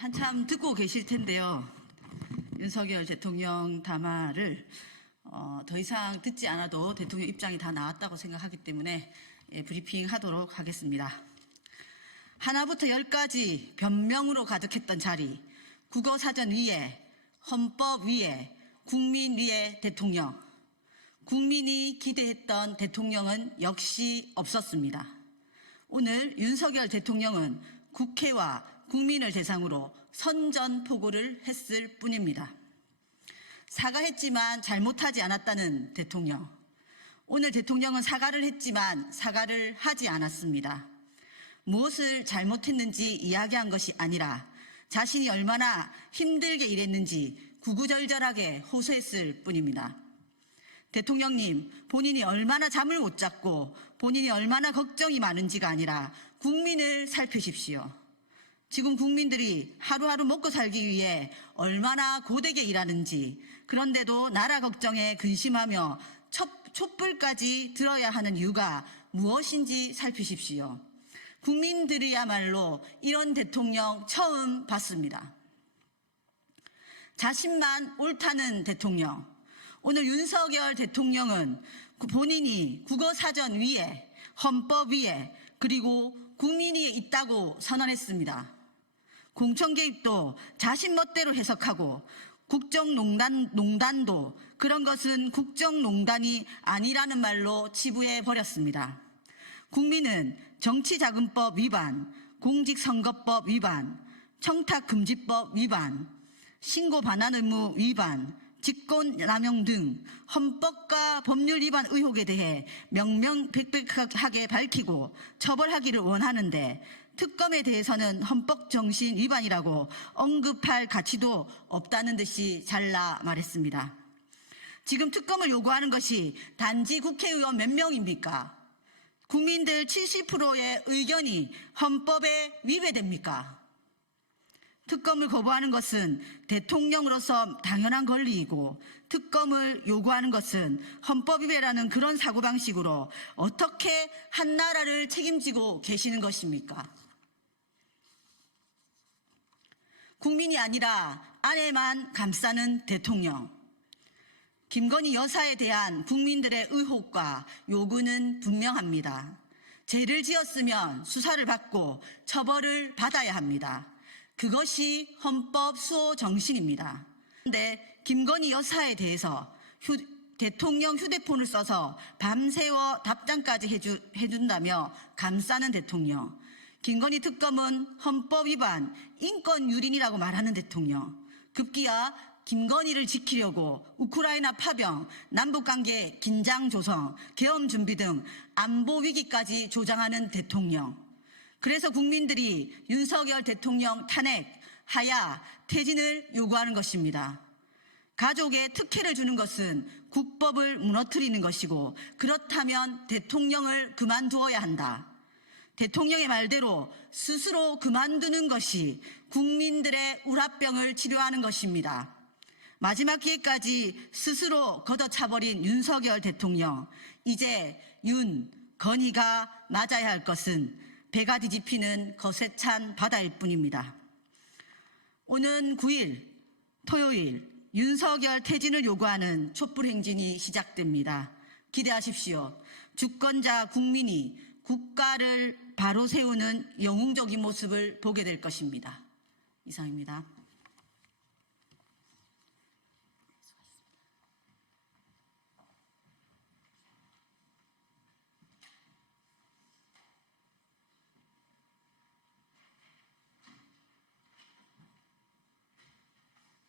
한참 듣고 계실 텐데요. 윤석열 대통령 담화를 더 이상 듣지 않아도 대통령 입장이 다 나왔다고 생각하기 때문에 브리핑 하도록 하겠습니다. 하나부터 10까지 변명으로 가득했던 자리, 국어사전 위에, 헌법 위에, 국민 위에 대통령. 국민이 기대했던 대통령은 역시 없었습니다. 오늘 윤석열 대통령은 국회와 국민을 대상으로 선전포고를 했을 뿐입니다. 사과했지만 잘못하지 않았다는 대통령. 오늘 대통령은 사과를 했지만 사과를 하지 않았습니다. 무엇을 잘못했는지 이야기한 것이 아니라 자신이 얼마나 힘들게 일했는지 구구절절하게 호소했을 뿐입니다. 대통령님, 본인이 얼마나 잠을 못 잤고 본인이 얼마나 걱정이 많은지가 아니라 국민을 살피십시오. 지금 국민들이 하루하루 먹고 살기 위해 얼마나 고되게 일하는지, 그런데도 나라 걱정에 근심하며 촛불까지 들어야 하는 이유가 무엇인지 살피십시오. 국민들이야말로 이런 대통령 처음 봤습니다. 자신만 옳다는 대통령. 오늘 윤석열 대통령은 본인이 국어사전 위에, 헌법 위에, 그리고 국민 위에 있다고 선언했습니다. 공천 개입도 자신 멋대로 해석하고 국정농단도 그런 것은 국정농단이 아니라는 말로 치부해 버렸습니다. 국민은 정치자금법 위반, 공직선거법 위반, 청탁금지법 위반, 신고반환 의무 위반, 직권남용 등 헌법과 법률 위반 의혹에 대해 명명백백하게 밝히고 처벌하기를 원하는데 특검에 대해서는 헌법 정신 위반이라고 언급할 가치도 없다는 듯이 잘라 말했습니다. 지금 특검을 요구하는 것이 단지 국회의원 몇 명입니까? 국민들 70%의 의견이 헌법에 위배됩니까? 특검을 거부하는 것은 대통령으로서 당연한 권리이고 특검을 요구하는 것은 헌법 위배라는 그런 사고방식으로 어떻게 한 나라를 책임지고 계시는 것입니까? 국민이 아니라 아내만 감싸는 대통령. 김건희 여사에 대한 국민들의 의혹과 요구는 분명합니다. 죄를 지었으면 수사를 받고 처벌을 받아야 합니다. 그것이 헌법 수호 정신입니다. 그런데 김건희 여사에 대해서 대통령 휴대폰을 써서 밤새워 답장까지 해준다며 감싸는 대통령. 김건희 특검은 헌법 위반, 인권 유린이라고 말하는 대통령. 급기야 김건희를 지키려고 우크라이나 파병, 남북관계 긴장 조성, 계엄 준비 등 안보 위기까지 조장하는 대통령. 그래서 국민들이 윤석열 대통령 탄핵, 하야, 퇴진을 요구하는 것입니다. 가족에 특혜를 주는 것은 국법을 무너뜨리는 것이고 그렇다면 대통령을 그만두어야 한다. 대통령의 말대로 스스로 그만두는 것이 국민들의 우라병을 치료하는 것입니다. 마지막 기회까지 스스로 걷어차버린 윤석열 대통령. 이제 건희가 맞아야 할 것은 배가 뒤집히는 거세 찬 바다일 뿐입니다. 오는 9일 토요일 윤석열 퇴진을 요구하는 촛불행진이 시작됩니다. 기대하십시오. 주권자 국민이 국가를 바로 세우는 영웅적인 모습을 보게 될 것입니다. 이상입니다.